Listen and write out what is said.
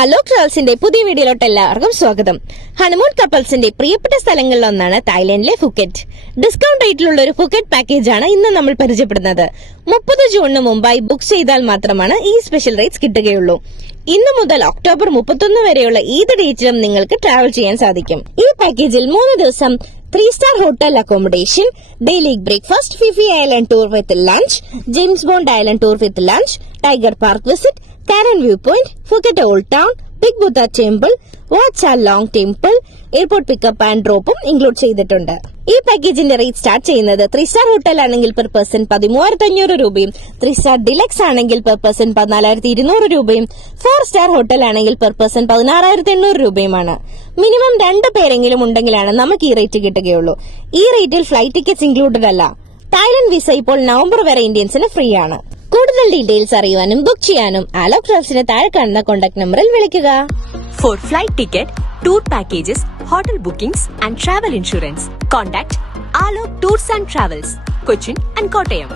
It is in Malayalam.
അലോക് ട്രാവൽസിന്റെ പുതിയ വീഡിയോയിലോട്ട് എല്ലാവർക്കും സ്വാഗതം. ഹണിമൂൺ കപ്പിൾസിന്റെ പ്രിയപ്പെട്ട സ്ഥലങ്ങളിലൊന്നാണ് തായ്ലൻഡിലെ ഫുക്കറ്റ്. ഡിസ്കൗണ്ട് റേറ്റിലുള്ള ഒരു ഫുക്കറ്റ് പാക്കേജ് ആണ് ഇന്ന് നമ്മൾ പരിചയപ്പെടുന്നത്. 30 ജൂണിന് മുമ്പായി ബുക്ക് ചെയ്താൽ മാത്രമാണ് ഈ സ്പെഷ്യൽ റേറ്റ്സ് കിട്ടുകയുള്ളൂ. ഇന്ന് മുതൽ ഒക്ടോബർ 31 വരെയുള്ള ഏത് ഡേറ്റിലും നിങ്ങൾക്ക് ട്രാവൽ ചെയ്യാൻ സാധിക്കും. ഈ പാക്കേജിൽ 3 ദിവസം 3-star hotel accommodation, daily breakfast, Phi Island tour with lunch, James Bond Island tour with lunch, Tiger Park visit, Karen Viewpoint, Phuket Old Town, Big Buddha Temple, Wat Cha Long Temple, airport pickup and ഡ്രോപ്പും ഇൻക്ലൂഡ് ചെയ്തിട്ടുണ്ട്. ഈ പാക്കേജിന്റെ റേറ്റ് സ്റ്റാർട്ട് ചെയ്യുന്നത് 3-star ഹോട്ടൽ ആണെങ്കിൽ പെർ പേഴ്സൺ 13,500 രൂപയും, 3-star ഡിലക്സ് ആണെങ്കിൽ പെർ പേഴ്സൺ 14,200 രൂപയും, 4-star ഹോട്ടൽ ആണെങ്കിൽ പെർ പേഴ്സൺ 16,800 രൂപയുമാണ്. മിനിമം 2 പേരെങ്കിലും ഉണ്ടെങ്കിലാണ് നമുക്ക് ഈ റേറ്റ് കിട്ടുകയുള്ളൂ. ഈ റേറ്റിൽ ഫ്ലൈറ്റ് ടിക്കറ്റ്സ് ഇൻക്ലൂഡഡ് അല്ല. തായ്ലൻഡ് വിസ ഇപ്പോൾ നവംബർ വരെ ഇന്ത്യൻസിന് ഫ്രീ ആണ്. കൂടുതൽ ഡീറ്റെയിൽസ് അറിയുവാനും ബുക്ക് ചെയ്യാനും അലോക് ട്രാവൽസിന് താഴെ കാണുന്ന കോൺടാക്ട് നമ്പറിൽ വിളിക്കുക. For flight ticket, tour packages, hotel bookings and travel insurance, contact Alok Tours and Travels, Cochin and Kottayam.